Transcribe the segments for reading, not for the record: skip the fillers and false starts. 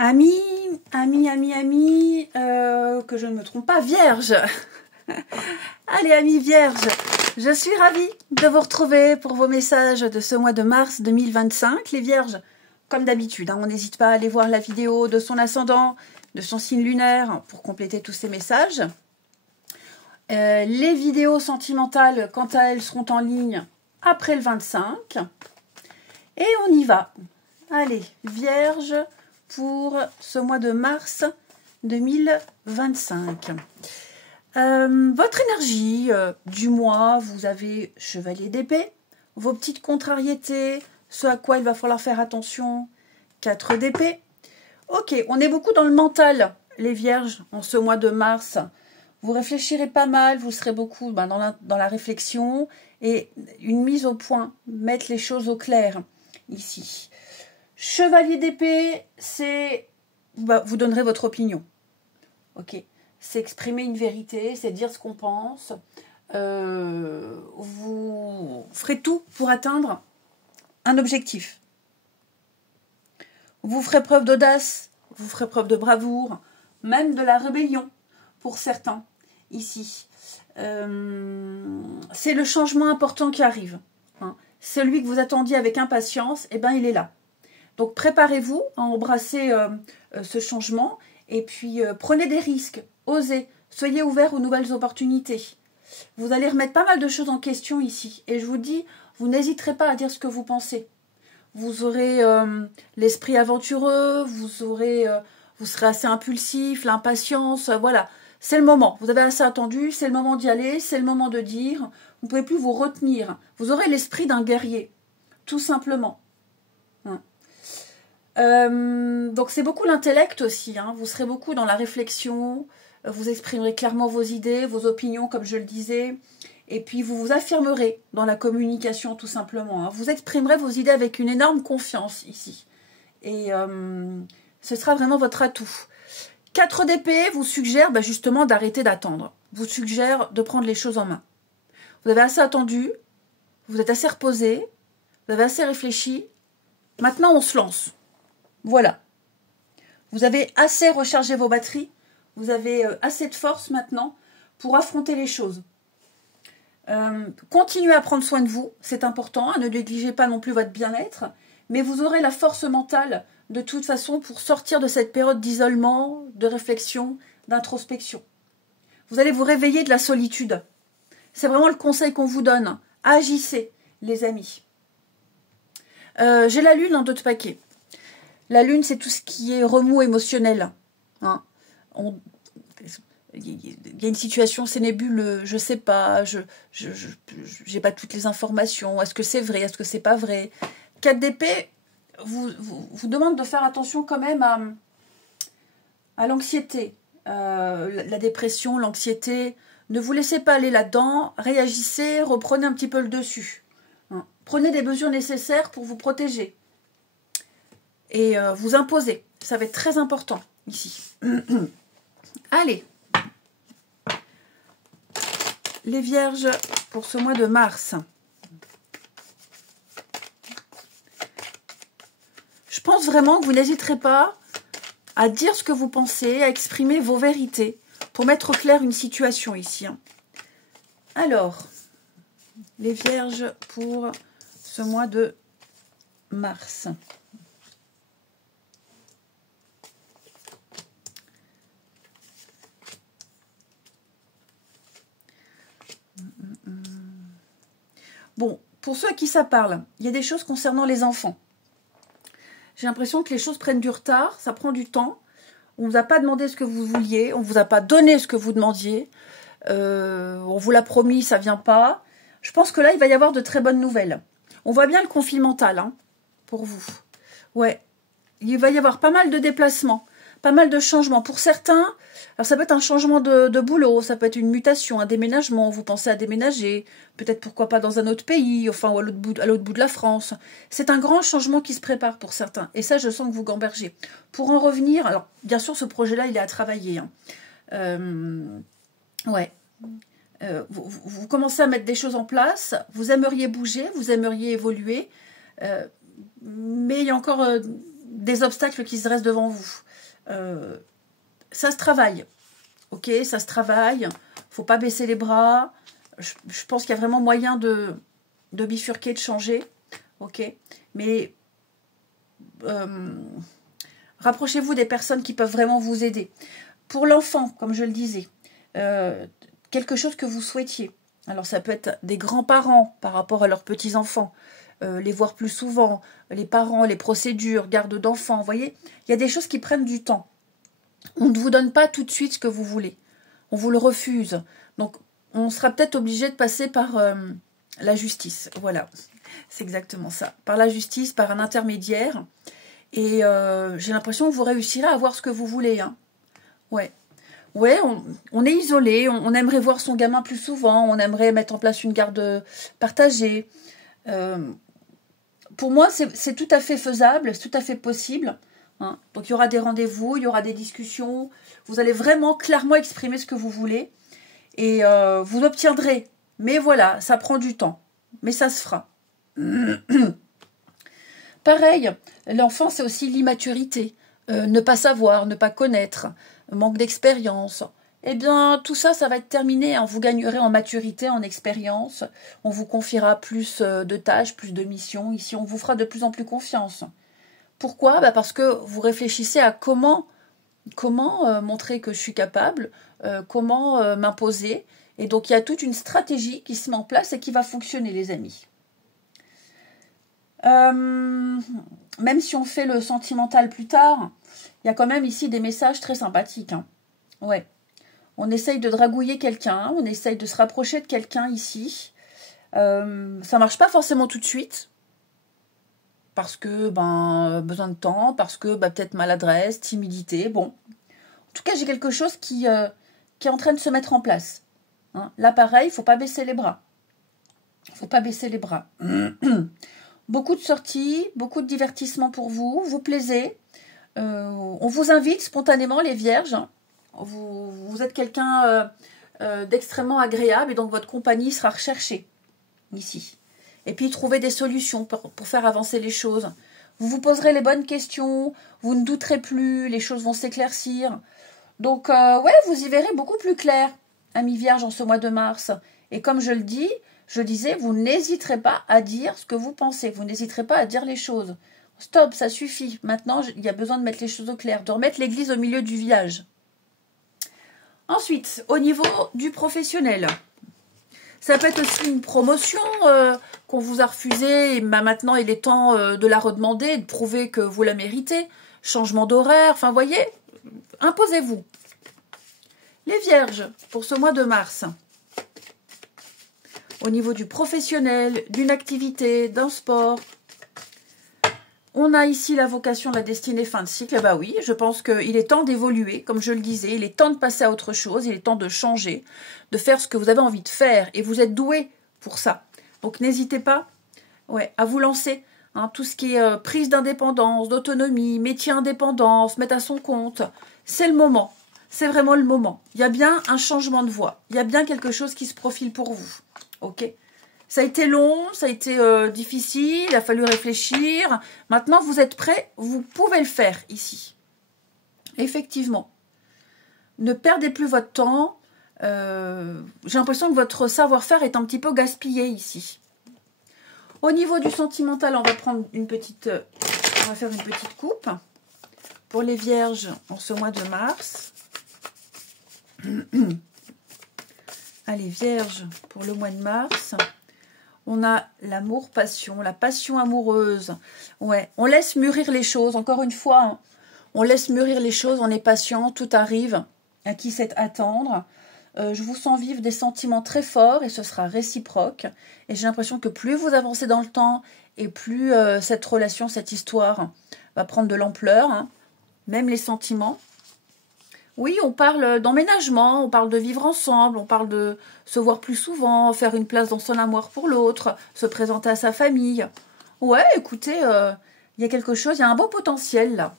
Amis, que je ne me trompe pas, vierge. Allez, amis vierges, je suis ravie de vous retrouver pour vos messages de ce mois de mars 2025. Les vierges, comme d'habitude, on n'hésite pas à aller voir la vidéo de son ascendant, de son signe lunaire pour compléter tous ces messages. Les vidéos sentimentales, quant à elles, seront en ligne après le 25. Et on y va. Allez, vierge, pour ce mois de mars 2025. Votre énergie du mois, vous avez chevalier d'épée, vos petites contrariétés, ce à quoi il va falloir faire attention, 4 d'épée. Ok, on est beaucoup dans le mental, les vierges, en ce mois de mars. Vous réfléchirez pas mal, vous serez beaucoup dans la réflexion et une mise au point, mettre les choses au clair ici. Chevalier d'épée, c'est... vous donnerez votre opinion. Ok, c'est exprimer une vérité, c'est dire ce qu'on pense. Vous ferez tout pour atteindre un objectif. Vous ferez preuve d'audace, vous ferez preuve de bravoure, même de la rébellion pour certains ici. C'est le changement important qui arrive. Celui que vous attendiez avec impatience, eh ben, il est là. Donc préparez-vous à embrasser ce changement et puis prenez des risques, osez, soyez ouverts aux nouvelles opportunités. Vous allez remettre pas mal de choses en question ici. Et je vous dis, vous n'hésiterez pas à dire ce que vous pensez. Vous aurez l'esprit aventureux, vous serez assez impulsif, l'impatience, voilà. C'est le moment, vous avez assez attendu, c'est le moment d'y aller, c'est le moment de dire. Vous ne pouvez plus vous retenir. Vous aurez l'esprit d'un guerrier, tout simplement. Donc c'est beaucoup l'intellect aussi, vous serez beaucoup dans la réflexion, vous exprimerez clairement vos idées, vos opinions comme je le disais, et puis vous vous affirmerez dans la communication tout simplement. Vous exprimerez vos idées avec une énorme confiance ici, et ce sera vraiment votre atout. 4 d'épée vous suggère justement d'arrêter d'attendre, vous suggère de prendre les choses en main. Vous avez assez attendu, vous êtes assez reposé, vous avez assez réfléchi, maintenant on se lance. Voilà, vous avez assez rechargé vos batteries, vous avez assez de force maintenant pour affronter les choses. Continuez à prendre soin de vous, c'est important, ne négligez pas non plus votre bien-être, mais vous aurez la force mentale de toute façon pour sortir de cette période d'isolement, de réflexion, d'introspection. Vous allez vous réveiller de la solitude. C'est vraiment le conseil qu'on vous donne. Agissez, les amis. J'ai la lune en 2 paquets. La lune, c'est tout ce qui est remous émotionnel. Il y a une situation, c'est nébuleux, je ne sais pas, je n'ai pas toutes les informations. Est-ce que c'est vrai, est-ce que c'est pas vrai? 4 d'épée vous demande de faire attention quand même à l'anxiété, la dépression, l'anxiété. Ne vous laissez pas aller là-dedans, réagissez, reprenez un petit peu le dessus. Prenez des mesures nécessaires pour vous protéger. Et vous imposer. Ça va être très important ici. Allez. Les vierges pour ce mois de mars. Je pense vraiment que vous n'hésiterez pas à dire ce que vous pensez, à exprimer vos vérités pour mettre au clair une situation ici. Alors, les vierges pour ce mois de mars. Bon, pour ceux à qui ça parle, il y a des choses concernant les enfants. J'ai l'impression que les choses prennent du retard, ça prend du temps. On ne vous a pas demandé ce que vous vouliez, on ne vous a pas donné ce que vous demandiez. On vous l'a promis, ça ne vient pas. Je pense que là, il va y avoir de très bonnes nouvelles. On voit bien le conflit mental pour vous. Ouais, il va y avoir pas mal de déplacements, pas mal de changements. Pour certains, alors ça peut être un changement de boulot, ça peut être une mutation, un déménagement, vous pensez à déménager, peut-être pourquoi pas dans un autre pays, enfin ou à l'autre bout de la France. C'est un grand changement qui se prépare pour certains, et ça je sens que vous gambergez. Pour en revenir, alors bien sûr ce projet-là il est à travailler. Ouais. Vous commencez à mettre des choses en place, vous aimeriez bouger, vous aimeriez évoluer, mais il y a encore des obstacles qui se dressent devant vous. Ça se travaille. Ok, ça se travaille. Faut pas baisser les bras. Je pense qu'il y a vraiment moyen de bifurquer, de changer. Ok, mais rapprochez-vous des personnes qui peuvent vraiment vous aider. Pour l'enfant, comme je le disais, quelque chose que vous souhaitiez. Alors ça peut être des grands-parents par rapport à leurs petits-enfants, les voir plus souvent, les parents, les procédures, garde d'enfants, vous voyez. Il y a des choses qui prennent du temps. On ne vous donne pas tout de suite ce que vous voulez. On vous le refuse. Donc on sera peut-être obligé de passer par la justice. Voilà, c'est exactement ça. Par la justice, par un intermédiaire. Et j'ai l'impression que vous réussirez à avoir ce que vous voulez. Hein. Ouais. Ouais, on est isolé, on aimerait voir son gamin plus souvent, on aimerait mettre en place une garde partagée. Pour moi, c'est tout à fait faisable, c'est tout à fait possible. Hein. Donc il y aura des rendez-vous, il y aura des discussions. Vous allez vraiment clairement exprimer ce que vous voulez. Et vous obtiendrez. Mais voilà, ça prend du temps. Mais ça se fera. Pareil, l'enfant, c'est aussi l'immaturité. Ne pas savoir, ne pas connaître, manque d'expérience. Eh bien, tout ça, ça va être terminé. Hein. Vous gagnerez en maturité, en expérience. On vous confiera plus de tâches, plus de missions. Ici, on vous fera de plus en plus confiance. Pourquoi? Parce que vous réfléchissez à comment montrer que je suis capable, comment m'imposer. Et donc, il y a toute une stratégie qui se met en place et qui va fonctionner, les amis. Même si on fait le sentimental plus tard, il y a quand même ici des messages très sympathiques. Hein. Ouais. On essaye de dragouiller quelqu'un, on essaye de se rapprocher de quelqu'un ici. Ça marche pas forcément tout de suite. Parce que, besoin de temps, parce que, peut-être maladresse, timidité, bon. En tout cas, j'ai quelque chose qui est en train de se mettre en place. Hein. Là, pareil, il ne faut pas baisser les bras. Il ne faut pas baisser les bras. Beaucoup de sorties, beaucoup de divertissements pour vous. Vous plaisez. On vous invite spontanément, les vierges. Vous êtes quelqu'un d'extrêmement agréable et donc votre compagnie sera recherchée ici. Et puis, trouvez des solutions pour faire avancer les choses. Vous vous poserez les bonnes questions. Vous ne douterez plus. Les choses vont s'éclaircir. Donc, vous y verrez beaucoup plus clair, amis vierges, en ce mois de mars. Et comme je disais, vous n'hésiterez pas à dire ce que vous pensez. Vous n'hésiterez pas à dire les choses. Stop, ça suffit. Maintenant, il y a besoin de mettre les choses au clair, de remettre l'église au milieu du village. Ensuite, au niveau du professionnel, ça peut être aussi une promotion qu'on vous a refusée. Et maintenant, il est temps de la redemander, de prouver que vous la méritez. Changement d'horaire, enfin, voyez, imposez-vous. Les vierges, pour ce mois de mars, au niveau du professionnel, d'une activité, d'un sport, on a ici la vocation, la destinée, fin de cycle. Bah oui, je pense qu'il est temps d'évoluer, comme je le disais. Il est temps de passer à autre chose, il est temps de changer, de faire ce que vous avez envie de faire. Et vous êtes doué pour ça. Donc n'hésitez pas à vous lancer. Hein, tout ce qui est prise d'indépendance, d'autonomie, métier indépendant, se mettre à son compte, c'est le moment. C'est vraiment le moment. Il y a bien un changement de voie. Il y a bien quelque chose qui se profile pour vous. Ok ? Ça a été long, ça a été difficile, il a fallu réfléchir. Maintenant, vous êtes prêts, vous pouvez le faire ici. Effectivement. Ne perdez plus votre temps. J'ai l'impression que votre savoir-faire est un petit peu gaspillé ici. Au niveau du sentimental, on va prendre on va faire une petite coupe. Pour les vierges, en ce mois de mars. Allez, vierges, pour le mois de mars. On a l'amour-passion, la passion amoureuse. Ouais, on laisse mûrir les choses. Encore une fois, hein, on laisse mûrir les choses, on est patient, tout arrive. À qui c'est attendre. Je vous sens vivre des sentiments très forts et ce sera réciproque. Et j'ai l'impression que plus vous avancez dans le temps et plus cette relation, cette histoire va prendre de l'ampleur. Hein, même les sentiments. Oui, on parle d'emménagement, on parle de vivre ensemble, on parle de se voir plus souvent, faire une place dans son amour pour l'autre, se présenter à sa famille. Ouais, écoutez, il y a quelque chose, il y a un beau potentiel là.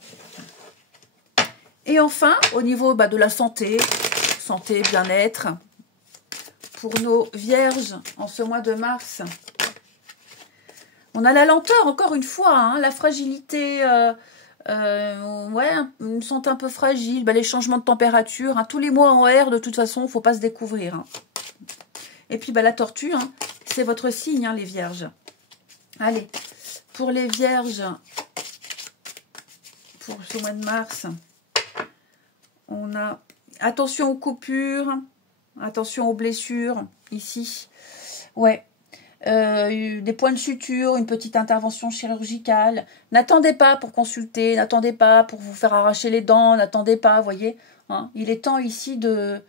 Et enfin, au niveau de la santé, bien-être, pour nos vierges en ce mois de mars, on a la lenteur, encore une fois, hein, la fragilité, Ouais, une santé un peu fragile, bah, les changements de température, hein, tous les mois en R, de toute façon, il ne faut pas se découvrir. Hein. Et puis bah, la tortue, hein, c'est votre signe, hein, les vierges. Allez, pour les vierges, pour ce mois de mars, on a attention aux coupures, attention aux blessures, ici. Ouais. Des points de suture, une petite intervention chirurgicale. N'attendez pas pour consulter, n'attendez pas pour vous faire arracher les dents, n'attendez pas, voyez. Hein, il est temps ici de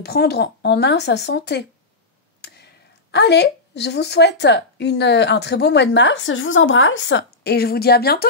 prendre en main sa santé. Allez, je vous souhaite un très beau mois de mars, je vous embrasse et je vous dis à bientôt.